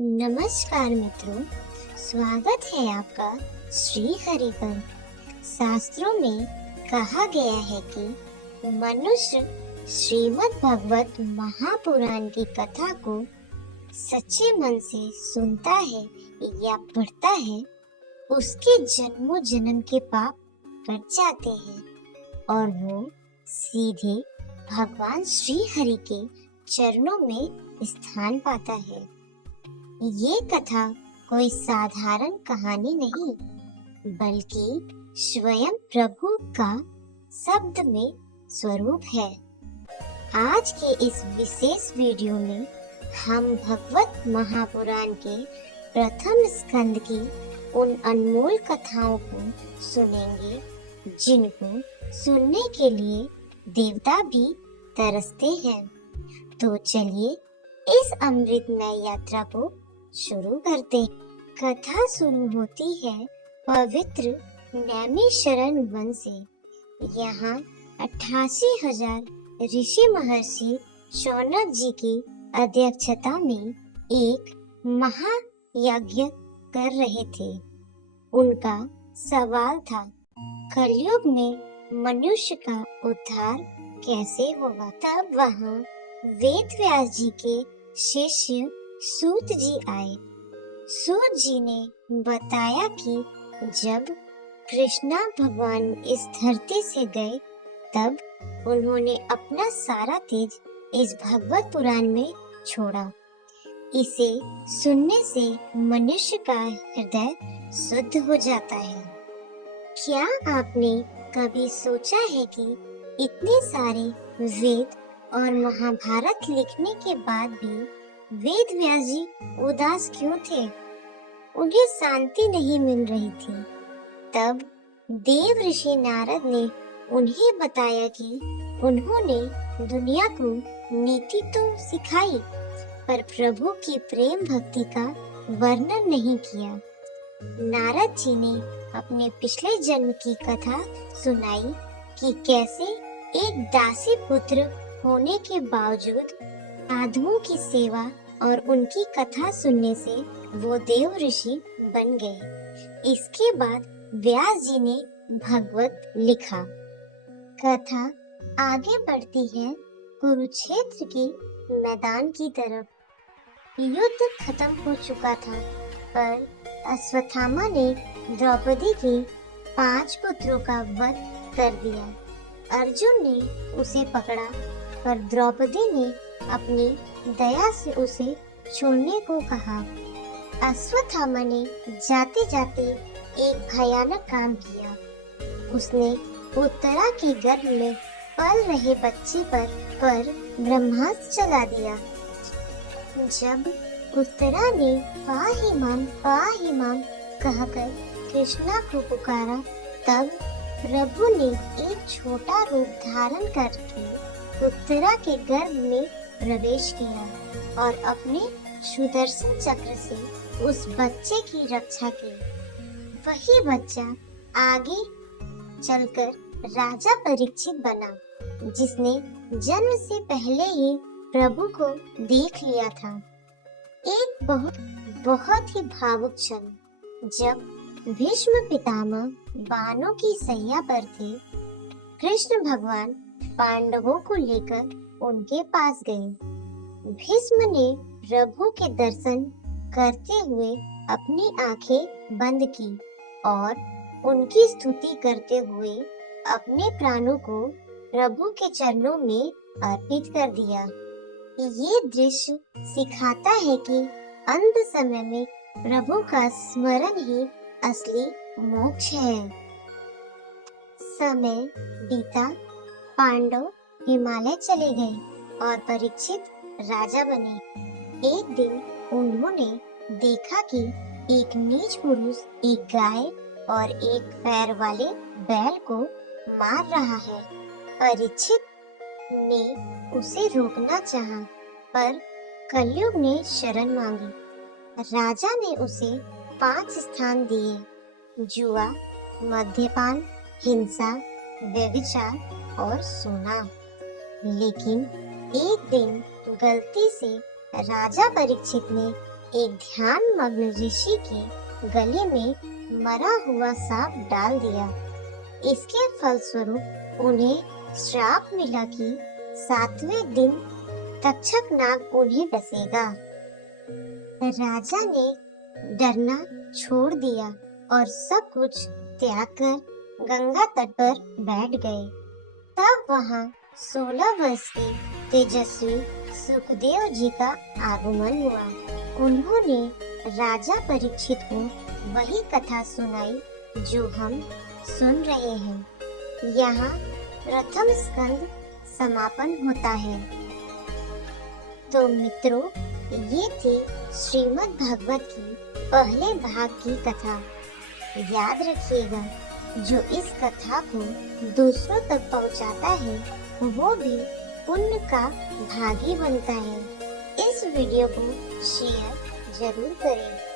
नमस्कार मित्रों, स्वागत है आपका श्री हरि पर। शास्त्रों में कहा गया है कि मनुष्य श्रीमद् भागवत महापुराण की कथा को सच्चे मन से सुनता है या पढ़ता है, उसके जन्मों जन्म के पाप कट जाते हैं और वो सीधे भगवान श्री हरि के चरणों में स्थान पाता है। ये कथा कोई साधारण कहानी नहीं, बल्कि स्वयं प्रभु का शब्द में स्वरूप है। आज के इस विशेष वीडियो में हम भगवत महापुराण के प्रथम स्कंद की उन अनमोल कथाओं को सुनेंगे, जिनको सुनने के लिए देवता भी तरसते हैं। तो चलिए इस अमृतमय यात्रा को शुरू करते। कथा शुरू होती है पवित्र नैमिषारण्य वन से। यहाँ 88,000 ऋषि महर्षि शौनक जी की अध्यक्षता में एक महायज्ञ कर रहे थे। उनका सवाल था, कलयुग में मनुष्य का उद्धार कैसे होगा। तब वहाँ वेद व्यास जी के शिष्य सूत जी आए। सूत जी ने बताया कि जब कृष्णा भगवान इस धरती से गए, तब उन्होंने अपना सारा तेज इस भगवत पुराण में छोड़ा। इसे सुनने से मनुष्य का हृदय शुद्ध हो जाता है। क्या आपने कभी सोचा है कि इतने सारे वेद और महाभारत लिखने के बाद भी वेद व्यास जी उदास क्यों थे? उन्हें शांति नहीं मिल रही थी। तब देव ऋषि नारद ने उन्हें बताया कि उन्होंने दुनिया को नीति तो सिखाई, पर प्रभु की प्रेम भक्ति का वर्णन नहीं किया। नारद जी ने अपने पिछले जन्म की कथा सुनाई कि कैसे एक दासी पुत्र होने के बावजूद साधुओं की सेवा और उनकी कथा सुनने से वो देव ऋषि बन गए। इसके बाद व्यास जी ने भागवत लिखा। कथा आगे बढ़ती है कुरुक्षेत्र के मैदान की तरफ। युद्ध खत्म हो चुका था, पर अश्वत्थामा ने द्रौपदी के 5 पुत्रों का वध कर दिया। अर्जुन ने उसे पकड़ा, पर द्रौपदी ने अपनी दया से उसे छोड़ने को कहा। अश्वत्थामा ने जाते जाते एक भयानक काम किया। उसने उत्तरा के गर्भ में पल रहे बच्चे पर ब्रह्मास्त्र चला दिया। जब उत्तरा ने पाहि माम कहकर कृष्णा को पुकारा, तब प्रभु ने एक छोटा रूप धारण करके उत्तरा के गर्भ में प्रवेश किया और अपने सुदर्शन चक्र से उस बच्चे की रक्षा की। वही बच्चा आगे चलकर राजा परीक्षित बना, जिसने जन्म से पहले ही प्रभु को देख लिया था। एक बहुत ही भावुक क्षण, जब भीष्म पितामह बाणों की सैया पर थे, कृष्ण भगवान पांडवों को लेकर उनके पास गए। भीष्म ने प्रभु के दर्शन करते हुए अपनी आंखें बंद की और उनकी स्तुति करते हुए अपने प्राणों को प्रभु के चरणों में अर्पित कर दिया। ये दृश्य सिखाता है कि अंत समय में प्रभु का स्मरण ही असली मोक्ष है। समय बीता, पांडव हिमालय चले गए और परीक्षित राजा बने। एक दिन उन्होंने देखा कि एक नीच पुरुष एक गाय और एक पैर वाले बैल को मार रहा है। परीक्षित ने उसे रोकना चाहा, पर कलयुग ने शरण मांगी। राजा ने उसे 5 स्थान दिए: जुआ, मद्यपान, हिंसा, व्यभिचार और सोना। लेकिन एक दिन गलती से राजा परीक्षित ने एक ध्यान मग्न ऋषि के गले में मरा हुआ सांप डाल दिया। इसके फलस्वरूप उन्हें श्राप मिला कि 7वें दिन तक्षक नाग उन्हें डसेगा। राजा ने डरना छोड़ दिया और सब कुछ त्याग कर गंगा तट पर बैठ गए। तब वहाँ 16 वर्ष के तेजस्वी सुखदेव जी का आगमन हुआ। उन्होंने राजा परीक्षित को वही कथा सुनाई जो हम सुन रहे हैं। यहाँ प्रथम स्कंद समापन होता है। तो मित्रों, ये थी श्रीमद् भागवत की पहले भाग की कथा। याद रखिएगा, जो इस कथा को दूसरों तक पहुंचाता है वो भी पुण्य का भागी बनता है। इस वीडियो को शेयर जरूर करें।